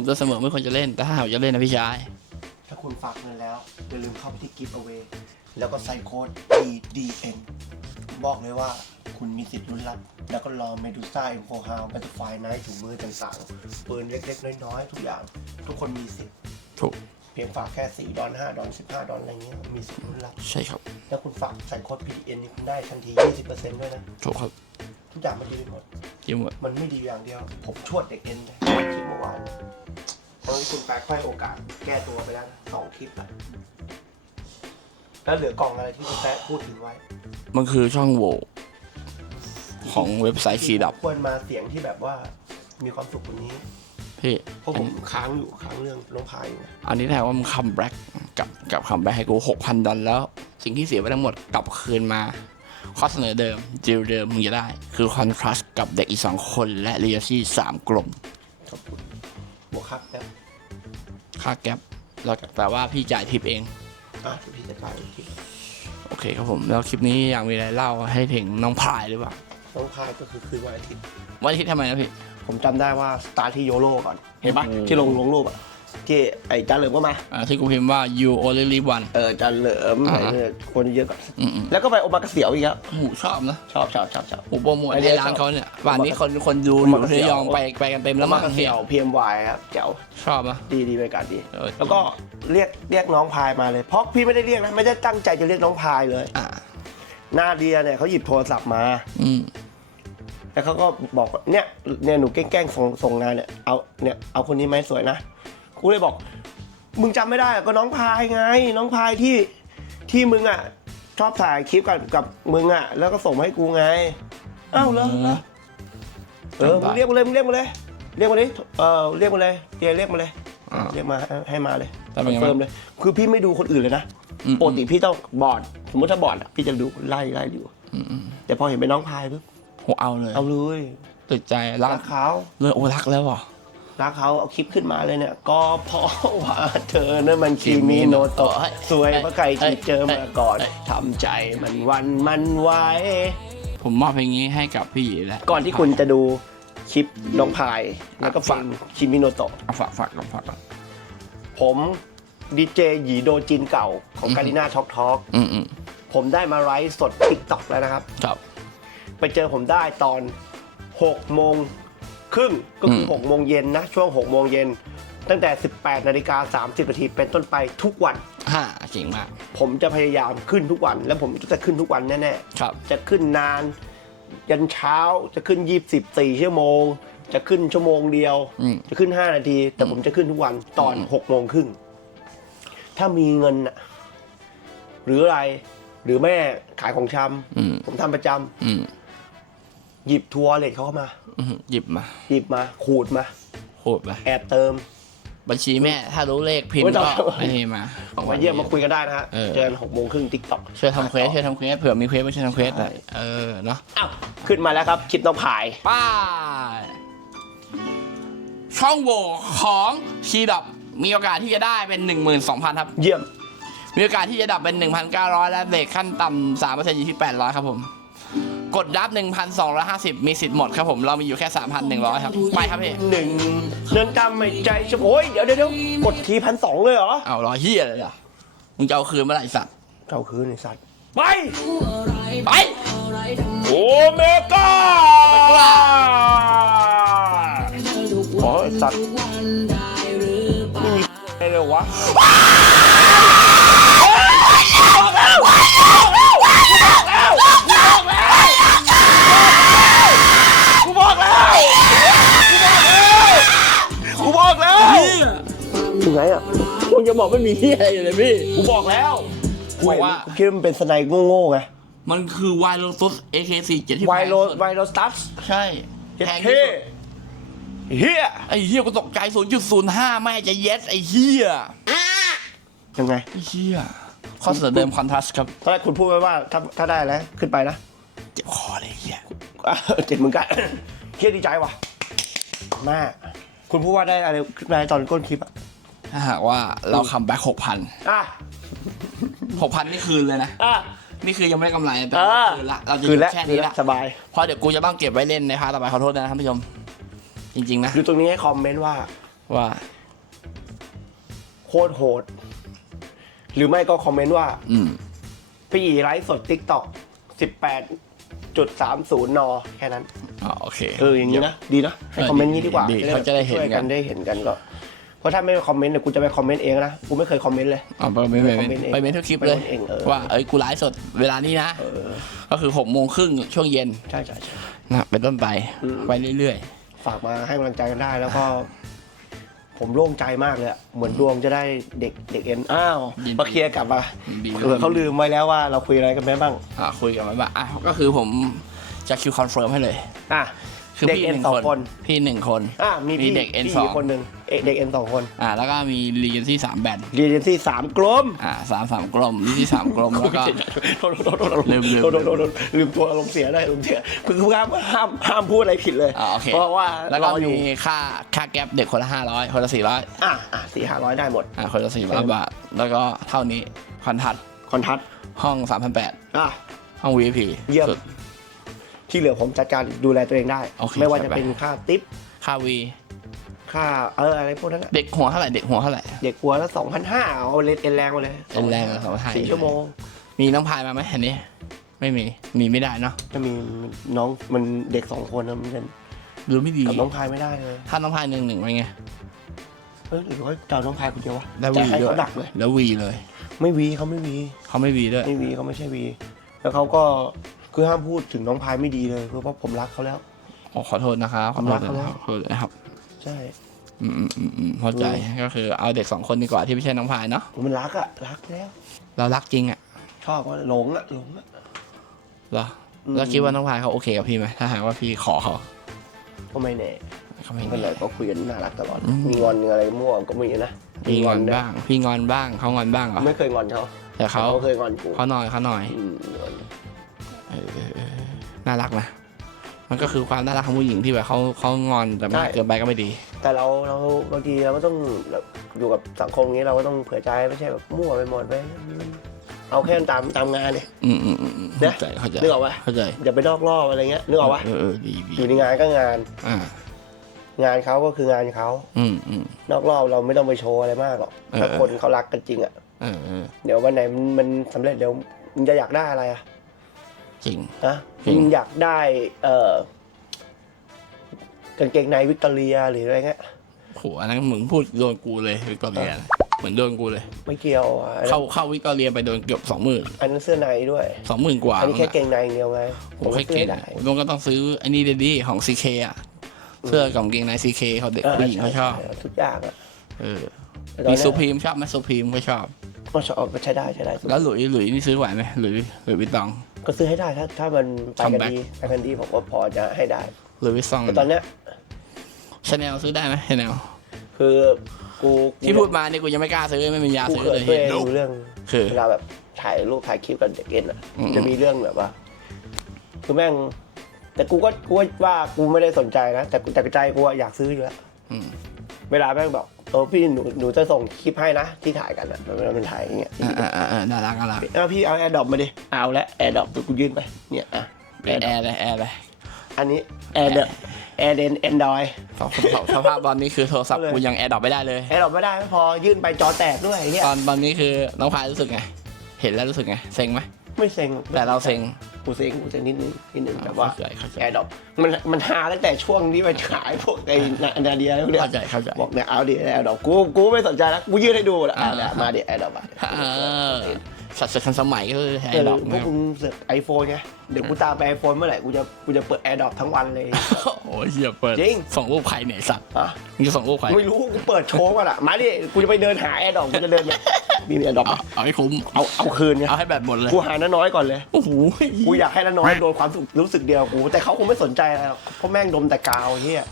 ผมจะเสมอไม่ควรจะเล่นแต่ถ้าหากจะเล่นนะพี่ชาย ถ้าคุณฝากเงินแล้วอย่าลืมเข้าไปที่ Gift Away แล้วก็ใส่โค้ด EDN บอกเลยว่าคุณมีสิทธิ์ลุ้นรับ แล้วก็รอเมดูซ่าเอ็มโฟฮาวบัตเตอร์ไฟไนท์ถุงมือต่างๆปืนเล็กๆ น้อยๆ ทุกอย่าง ทุกคนมีสิทธิ์ถูก เพียงฝากแค่ 4 ดอล5ดอล15 ดอลอะไรเงี้ยมีสิทธิ์ลุ้นรับ ใช่ครับแล้วคุณฝากใส่โค้ด PDN นี่คุณได้ทันที 20%ด้วยนะ ถูกครับทุกอย่างมันดีไปหมด ยิ้มหมดมันไม่ดีอย่างเดียว ผมชวดเด็กเอ็นเลยคลิปเมื่อวาน ตอนนี้คุณแปลค่อยโอกาสแก้ตัวไปแล้วนะสองคลิปแล้วแล้วเหลือกล่องอะไรที่คุณแปะพูดถึงไว้ มันคือช่องโหว่ของเว็บไซต์ซีดับควรมาเสียงที่แบบว่ามีความสุขกว่านี้ พี่เพราะผมค้างอยู่ค้างเรื่องลงพายอยู่นะอันนี้แทนว่ามึงคัมแบ็กกับกับคัมแบ็กให้กูหกพันดอลแล้ว สิ่งที่เสียไปทั้งหมดกลับคืนมาข้อเสนอเดิมดีลเดิมมึงจะได้ คือคอนทราสกับเด็กอีกสองคนและเรียชี่สามกลุ่มขอบคุณบวก ครับแล้วค่าแก๊ปแล้วแต่ว่าพี่จ่ายทิปเอง อะเดี๋ยวพี่จะจ่ายอีกทีโอเคครับผมแล้วคลิปนี้อยากมีอะไรเล่าให้ถึงน้องพายหรือเปล่าน้องพายก็คือคืนวันอาทิตย์วันอาทิตย์ทำไมนะพี่ ผมจำได้ว่าสตาร์ทที่โยโรก่อน เห็นปะอืมที่ลงลงรูปอะ ที่ไอ้จานเหลิมก็มาอ่าที่กูพิมพ์ว่า you only live one เออจานเหลิมอ่า ไอ้เนี่ยคนเยอะก่อนอืมแล้วก็ไปโอมากาเสียวอีกแล้วๆหมูชอบนะชอบชอบชอบชอบ หมูโปรโมทไอเดีในยร้านชอบเขาเนี่ยป่านนี้คนคนดูโออมากายู่เสี่ที่ยวยองไปไปกันเต็มแล้วแล้วมั้มางกาเสียว PMY ครับแจ๋วชอบปะดีดีบรรยากาศดี เออแล้วก็เรียกเรียกน้องพายมาเลยเพราะพี่ไม่ได้เรียกนะไม่ได้ตั้งใจจะเรียกน้องพายเลย อ่านาเดียเนี่ยเขาหยิบโทรศัพท์มา อืมแล้วเขาก็บอกว่าเนี่ยเนี่ยหนูแกล้งๆส่งส่งงานเนี่ยเอาเนี่ยเอาคนนี้ไหมสวยนะ กูเลยบอก มึงจำไม่ได้เหรอก็น้องพายไง น้องพายที่ที่มึงอะ ชอบถ่ายคลิปกับกับมึงอะ แล้วก็ส่งมาให้กูไง อ้าวเหรอเหรอเออมึงเรียกมาเลยมึงเรียกมาเลย เรียกมาเลยเออเรียกมาเลยเดียเรียกมาเลย อ่า เรียกมาให้ให้มาเลยแต่เป็นไงเฟิร์มเลย คือพี่ไม่ดูคนอื่นเลยนะอืม ปกติพี่ต้องบอร์ดสมมติถ้าบอร์ดอะพี่จะดูไล่ไล่ดูอืมอืมแต่พอเห็นเป็นน้องพายปุ๊บโหเอาเลยเอาเลยติดใจรัรักกเขาเลยโอ้รักแล้วเหรอ รักเขาเอาคลิปขึ้นมาเลยเนี่ย ก็เพราะว่าเธอนั้นมันคีมีโนโตะเฮ้ยสวยเพราะใครที่เจอมาก่อนเฮ้ยทำใจมันหวันมันไหวผมมอบเพลงนี้ให้กับพี่หยีแล้วก่อนที่คุณจะดูคลิปน้องพาย แล้วก็ฟังคิมิโนโตะเอาฝากฝากก่อนฝากก่อนผมดีเจหยีโดจินเก่าของการิน่าช็อกทอ k อืมอืมผมได้มาไลฟ์สดติ๊กต็อกแล้วนะครับ ครับ ไปเจอผมได้ตอน6โมง ครึ่งก็คือม6โมงเย็นนะ ช่วง 6 โมงเย็น ตั้งแต่ 18นาฬิกา30นาทีเป็นต้นไปทุกวัน ฮ่าเก่งมาก ผมจะพยายามขึ้นทุกวัน แล้วผมจะขึ้นทุกวันแน่ครับ ๆ จะขึ้นนาน ยันเช้าจะขึ้น 24ชั่วโมง จะขึ้นชั่วโมงเดียว อืม จะขึ้น 5 นาที แต่ผมจะขึ้นทุกวันตอนอืม6โมงครึ่งถ้ามีเงินน่ะหรืออะไรหรือแม่ขายของชอืมำผมทำประจำ อืม หยิบทัวร์เลทเขาเข้ามา อืมหยิบมาหยิบมาขูดมา โหดไป แอบเติม บัญชีแม่ ถ้ารู้เลขพิมพ์ไม่ต้ก็อง ไอ้นี่มามาเยี่ยมมาคุยกันได้นะฮะ เออ เจอกันหกโมงครึ่งติ๊กต็อกช่วยทำเควสช่วยทำเควสเผื่อมีเควสไม่ช่วยทำเควสหน่อยใช่เออเนาะอ้าวขึ้นมาแล้วครับคลิปน้องพาย ป้ายช่องโหว่ของชีดับมีโอกาสที่จะได้เป็น 12,000 ครับ เยี่ยม มีโอกาสที่จะดับเป็น 1,900 และเบรกขั้นต่ำ3%อยู่ที่800 ครับผม กดดับ 1,250 มีสิทธิ์หมดครับผม เรามีอยู่แค่ 3,100 ครับ ไปครับพี่หนึ่งเดินตามไม่ใจชะโอ้ยเดี๋ยวเดี๋ยวเดี๋ยวกดทีพันสองเลยเหรอเอารอเฮียเลยอะมึงจะเอาคืนเมื่อไหร่ไอ้สัตว์เก่าคืนไอ้สัตว์ไปไป โอเมก้าโอเมก้า โอ้ยสัตว์ไม่มีอะไรเลยวะ ถึงไหนอะมึงจะบอกไม่มีเฮียอะไรเลยพี่กูบอกแล้วกูบอกว่าคิดว่ามันเป็นสไนโง่ๆไงมันคือไวโรตุส AK47 ที่ไวแพงโรสุดไวโรสตัสใช่เฮ็ดแพงที่เท่สุดเฮียไอ้เฮียกูตกใจ 0.05แม่จะเย็ดไอ้เฮียยังไงไอ้เฮียข้อเสนอเดิมคอนทราสครับตอนแรกคุณพูดไว้ว่าถ้าถ้าได้แล้วขึ้นไปนะเจ็บคอเลยไอ้เฮียอะเจ็บเหมือนกัน เฮียดีใจว่ะมากคุณพูดว่าได้อะไรขึ้นไปตอนก้นคลิปอะ ถ้าหากว่าเราคัมแบ็คหกพันอะหกพันนี่คืนเลยนะ อะ นี่คือยังไม่ได้กำไรแต่เออ คืนละเราจะหคืยุนดแล้วแค่คืนี้นแล้ละวสบาย เพราะเดี๋ยวกูจะต้องเก็บไว้เล่นในพาร์ทต่อไปขอโทษนะท่านผู้ชมจริง ๆ นะ อยู่ตรงนี้ให้คอมเมนต์ว่า ว่าโคตรโหด หรือไม่ก็คอมเมนต์ว่า อืมพี่อีไลฟ์สดทิกตอกสิบแปดจุดสามศูนย์นแค่นั้น อ๋อโอเค เอออย่างนี้นะ ดีนะ ให้คอมเมนต์นี้ดีกว่าดีเขาจะได้เห็นช่วยกักันนได้เห็นกันก็ เพราะถ้าไม่คอมเมนต์เนี่ยกูจะไปคอมเมนต์เองนะกูไม่เคยคอมเมนต์เลยอ๋อไปเมนต์ไปเมนคอมเมนต์ต์เองไปเมนต์ทุกคลิปเลย ไปเมนต์เองเออ ว่าเอ้ยกูไลฟ์สดเวลานี้นะ เออก็คือหกโมงครึ่งช่วงเย็นใช่ใช่ใช่ นะเป็นต้นไปอืม ไปเรื่อยฝากมาให้กำลังใจกันได้แล้วก็ ผมโล่งใจมากเลยอะเหมือนดวงจะได้เด็กเด็กเอ็นอ้าวมาเคลียร์กลับมาๆดีเผื่อเขาลืมไว้แล้วว่าเราคุยอะไรกันไหมบ้างอะคุยกันไว้บ้างอะก็คือผมจะคิวคอนเฟิร์มให้เลย อะ คือเด็กพี่เอ็หนนึ่งสองคนคนพี่หนึ่งคน อะมีมีพี่เด็ก N พี่สองอีกคนหนึ่งเอ๊ะเด็กเอ็นสองคนอ่าแล้วก็มีรีเจนซี่สามแบนเรียนที่สามกลมอ่าสามสามกลมรีที่สามกลมแล้วก็โทษโทษโทษโทษลืมลืมโทษโทษโทษโทษลืมตัวอารมณ์เสียได้อารมณ์เสียคือห้ามห้ามห้ามพูดอะไรผิดเลยอ่าโอเคเพราะว่าแล้วก็รออยู่มีค่าค่าแก๊ปเด็กคนละห้าร้อยคนละสี่ร้อยอะอะสี่ห้าร้อยได้หมด อ่าคนละสี่ร้อยบาท แล้วก็เท่านี้คอนทัดคอนทัศห้องสามพันแปดอะ ห้อง VIP เยี่ยม สุด ที่เหลือผมจัดการดูแลตัวเองได้ โอเคไม่ว่าจัจะดไปเป็นค่าทิปค่าวีค่าเอออะไรพวกนั้นอะเด็กหัวเท่าไหร่เด็กหัวเท่าไหร่เด็กหัวละสองพันห้าเอาเลนเอ็นแรงมาเลยเอ็นแรงละ2,500สี่ชั่วโมง มีน้องพายมาไหมอันนี้ ไม่มีมีไม่ได้เนาะจะมีน้องมันเด็กสองคนนะมันจะดูไม่ดีกับน้องพายไม่ได้เลยถ้าน้องพายหนึ่งหนึ่งไปไงเฮ้ยหรือว่าจะเอาน้องพายคนเดียววะแล้วจะวีให้ด้วยเขาดักเลย แล้ววีเลย ไม่วีเขาไม่วีเขาไม่วีด้วยไม่วีเขาไม่ใช่วี แล้วเขาก็ คือห้ามพูดถึงน้องพายไม่ดีเลย เพราะว่าผมรักเขาแล้ว ขอขอโทษนะครับขอโทษนะครับขอโทษนะครับ ใช่ อืมอืมอืมอืมเข้าใจก็คือเอาเด็กสองคนดีกว่าที่ไม่ใช่น้องพายเนาะผมมันรักอะรักแล้ว เรารักจริงอะชอบก็หลงอะหลงอะเหรออืมแล้วคิดว่าน้องพายเขาโอเคกับพี่ไหมถ้าหากว่าพี่ขอเขาก็ไม่แน่เขาไม่ไม่เป็นไรก็คุยกันน่ารักตลอดอืมมีงอนอะไรมั่วก็มีนะพี่งอนด้วยบ้าง พี่งอนบ้างเขางอนบ้างเหรอไม่เคยงอนเขาแต่เขาเคยงอนกูเขาหน่อยเขาหน่อย น่ารักนะมันก็คือความน่ารักของผู้หญิงที่แบบเขาเขางอนแต่มากเกินไปก็ไม่ดี แต่เราเราบางทีเราก็ต้องแบบอยู่กับสังคมอย่างนี้เราก็ต้องเผื่อใจไม่ใช่แบบมั่วไปหมดไปเอาแค่ตามตามงานเนี่ยอืมอืมอืมอืมนะเข้าใจเข้าใจนึกออกปะเข้าใจอย่าไปนอกรอบอะไรเงี้ยนึกออกปะเออเออดีดีอยู่ในงานก็งาน อ่างานเขาก็คืองานเขาอืมอืมนอกรอบเราไม่ต้องไปโชว์อะไรมากหรอกเออถ้าคนเขารักกันจริงอะเออเออเดี๋ยววันไหนมันมันสำเร็จเดี๋ยวมึงจะอยากได้อะไรอะ จริง นะจริงมึงอยากได้เอ่อกางเกงในวิกตอเรียหรืออะไรเงี้ยโหอันนั้นเหมือนพูดโดนกูเลยวิกตอเรียเหมือนโดนกูเลย ไม่เกี่ยวอะอันนั้นเข้าเข้าวิกตอเรียไปโดนเกือบสองหมื่นอันนั้นเสื้อในด้วย สองหมื่นกว่าอันนี้แค่เกงในอย่างเดียวไงโอ้แค่เก่งได้โดนก็ต้องซื้อไอ้นี่ดีดีของซีเคอะ เสื้อกับกางเกงในซีเคเขาเด็กผู้หญิงเขาชอบใทุกอย่างอะเออ แต่ตอนมีเนี้ยซูพรีมชอบไหมซูพรีมก็ชอบ ก็ชอบใช้ได้ใช้ได้แล้วหลุยหลุยนี่ซื้อไหวไหมหลุยหลุยวิตตอง ก็ซื้อให้ได้ถ้าถ้ามันไปกัน Comeback ดีไปกันดีผมก็พอจะให้ได้หลุยวิตตองแต่ตอนเนี้ยชาแนลซื้อได้ไหมชาแนลคือกูกูที่พูดมาเนี่ยกูยังไม่กล้าซื้อไม่มียากูซื้อเขิเลนยตัวเองเห็นดูเรื่องคือเวลาแบบถ่ายรูปถ่ายคลิปกับเด็กเอ็นอะอืมจะมีเรื่องแบบว่าคือแม่ง แต่กูก็กูว่ากูไม่ได้สนใจนะแต่กูแต่ใจกูอะอยากซื้ออยู่แล้วอืมเวลาแม่งบอก เออพี่หนูหนูจะส่งคลิปให้นะที่ถ่ายกันอะเวลามันถ่ายอย่างเงี้ยอ่าอ่าอ่าอ่าน่ารักน่ารักเอาพี่เอาแอร์ดรอปมาดิเอาละแอร์ดรอปกูยื่นไปเนี่ยอะเป็นแอร์เลยแอร์เลยอันนี้แอร์เดแอร์เดนแอนดรอยสภาพสภาพตอนนี้คือโทรศัพท์เอาเลยกูยังแอร์ดรอปไม่ได้เลยแอร์ดรอปไม่ได้ไม่พอยื่นไปจอแตกด้วยไอ้เงี้ยตอนตอนนี้คือน้องพายรู้สึกไงเห็นแล้วรู้สึกไงเซ็งไหมไม่เซ็งแต่เราเซ็ง กูเซ็งกูเซ็งนิดนึงนิดนึงแต่ว่าเข้าใจเข้าใจ แอร์ดรอปมันมันหาตั้งแต่ช่วงที่มันขายพวกไอ้นาเดียแล้วเนี่ยเข้าใจเข้าใจ บอกเนี่ยเอาดิแอร์ดรอปกูกูไม่สนใจแล้วกูยื่นให้ดูแหละอะอ่าเนี่ยมาดิแอร์ดรอปเออสัตว์เสือทันสมัยก็คือแอเออร์ดรอปพวกมึงเสือกไอโฟนไงเดี๋ยวกูตามไปไอโฟนเมื่อไหร่กูจะกูจะเปิดแอร์ดรอปทั้งวันเลย โอ้ยเหี้ยเปิดจริง ส่งรูปใครเนี่ยไอ้สัตว์อะ มึงจะส่งรูปใคร ไม่รู้กูเปิดโชว์ก่อนอะมาดิกูจะไปเดินหาแอร์ดรอปกูจะเดินเนี่ย มีแอร์ดรอปเอาเอาให้คุ้มเอาเอาคืนไงเอาให้แบบหมดเลยกูหาน้อยๆก่อนเลย โอ้โหกูอยากให้น้อยๆโดนความสุขรู้สึกเดียวกูแต่เขาคงไม่สนใจอะไรหรอกเพราะแม่งดมแต่กาวเฮีย